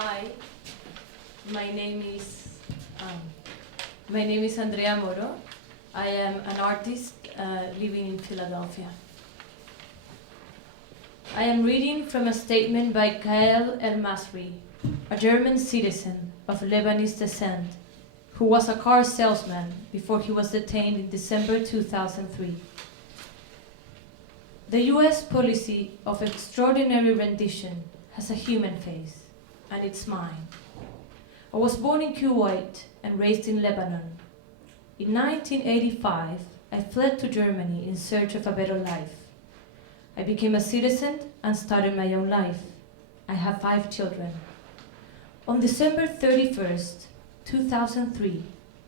Hi, my name is my name is Andrea Moro. I am an artist living in Philadelphia. I am reading from a statement by Khaled el-Masri, a German citizen of Lebanese descent, who was a car salesman before he was detained in December 2003. The US policy of extraordinary rendition has a human face, and it's mine. I was born in Kuwait and raised in Lebanon. In 1985, I fled to Germany in search of a better life. I became a citizen and started my own life. I have 5 children. On December 31st, 2003,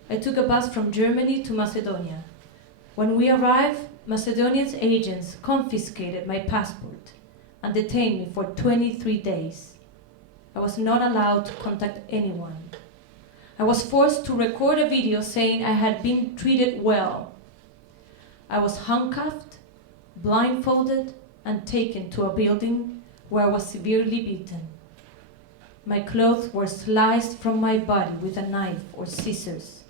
I took a bus from Germany to Macedonia. When we arrived, Macedonian agents confiscated my passport and detained me for 23 days. I was not allowed to contact anyone. I was forced to record a video saying I had been treated well. I was handcuffed, blindfolded, and taken to a building where I was severely beaten. My clothes were sliced from my body with a knife or scissors,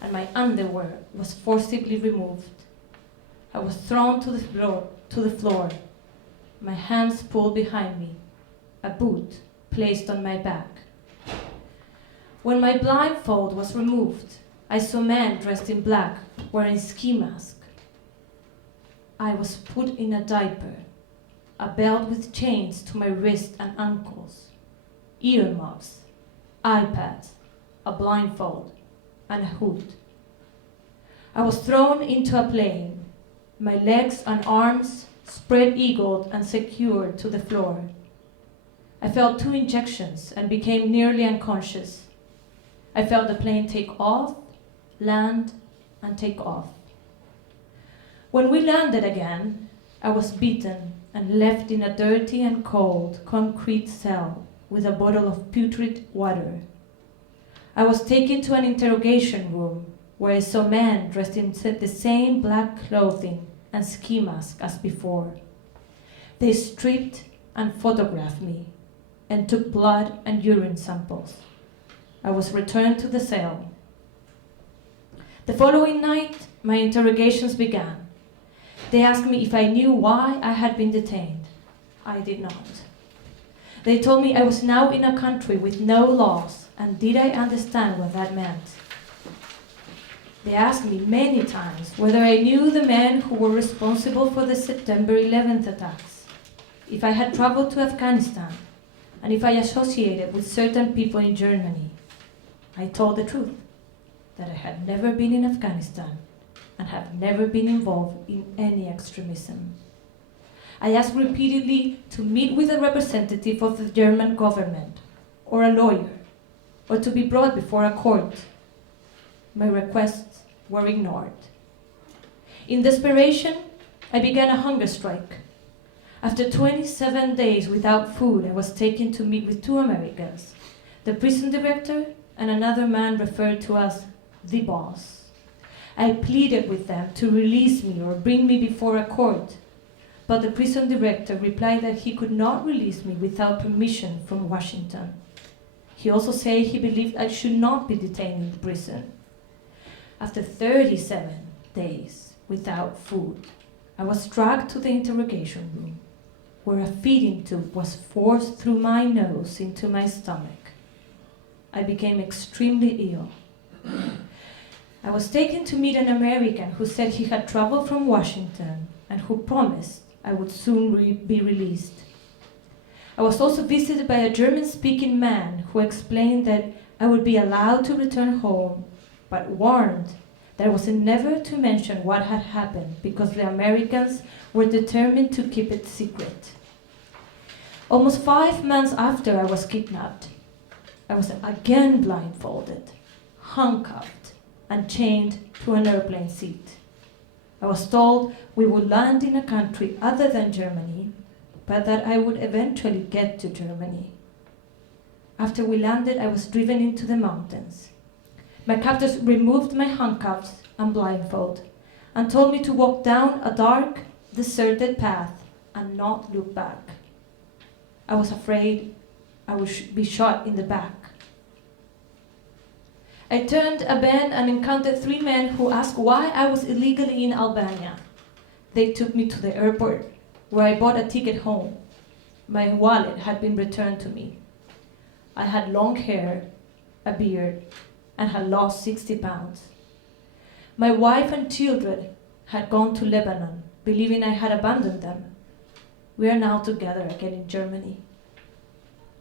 and my underwear was forcibly removed. I was thrown to the floor, my hands pulled behind me, a boot placed on my back. When my blindfold was removed, I saw men dressed in black wearing ski masks. I was put in a diaper, a belt with chains to my wrists and ankles, earmuffs, iPads, a blindfold, and a hood. I was thrown into a plane, my legs and arms spread-eagled and secured to the floor. I felt 2 injections and became nearly unconscious. I felt the plane take off, land, and take off. When we landed again, I was beaten and left in a dirty and cold concrete cell with a bottle of putrid water. I was taken to an interrogation room where I saw men dressed in the same black clothing and ski mask as before. They stripped and photographed me and took blood and urine samples. I was returned to the cell. The following night, my interrogations began. They asked me if I knew why I had been detained. I did not. They told me I was now in a country with no laws, and did I understand what that meant? They asked me many times whether I knew the men who were responsible for the September 11th attacks, if I had traveled to Afghanistan, and if I associated with certain people in Germany. I told the truth, that I had never been in Afghanistan and have never been involved in any extremism. I asked repeatedly to meet with a representative of the German government, or a lawyer, or to be brought before a court. My requests were ignored. In desperation, I began a hunger strike. After 27 days without food, I was taken to meet with 2 Americans, the prison director and another man referred to as the boss. I pleaded with them to release me or bring me before a court, but the prison director replied that he could not release me without permission from Washington. He also said he believed I should not be detained in prison. After 37 days without food, I was dragged to the interrogation room, where a feeding tube was forced through my nose into my stomach. I became extremely ill. I was taken to meet an American who said he had traveled from Washington and who promised I would soon be released. I was also visited by a German-speaking man who explained that I would be allowed to return home, but warned that I was never to mention what had happened because the Americans were determined to keep it secret. Almost 5 months after I was kidnapped, I was again blindfolded, handcuffed, and chained to an airplane seat. I was told we would land in a country other than Germany, but that I would eventually get to Germany. After we landed, I was driven into the mountains. My captors removed my handcuffs and blindfold and told me to walk down a dark, deserted path and not look back. I was afraid I would be shot in the back. I turned a bend and encountered 3 men who asked why I was illegally in Albania. They took me to the airport, where I bought a ticket home. My wallet had been returned to me. I had long hair, a beard, and had lost 60 pounds. My wife and children had gone to Lebanon, believing I had abandoned them. We are now together again in Germany.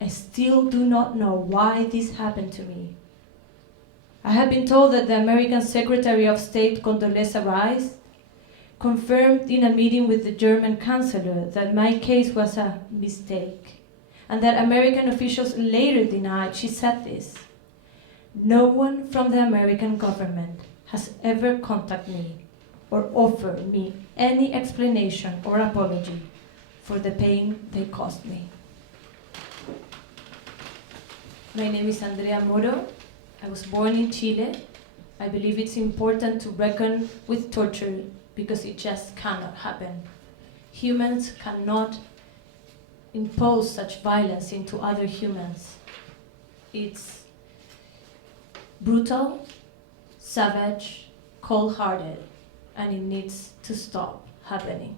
I still do not know why this happened to me. I have been told that the American Secretary of State, Condoleezza Rice, confirmed in a meeting with the German Chancellor that my case was a mistake, and that American officials later denied she said this. No one from the American government has ever contacted me or offered me any explanation or apology for the pain they caused me. My name is Andrea Moro. I was born in Chile. I believe it's important to reckon with torture because it just cannot happen. Humans cannot impose such violence into other humans. It's brutal, savage, cold-hearted, and it needs to stop happening.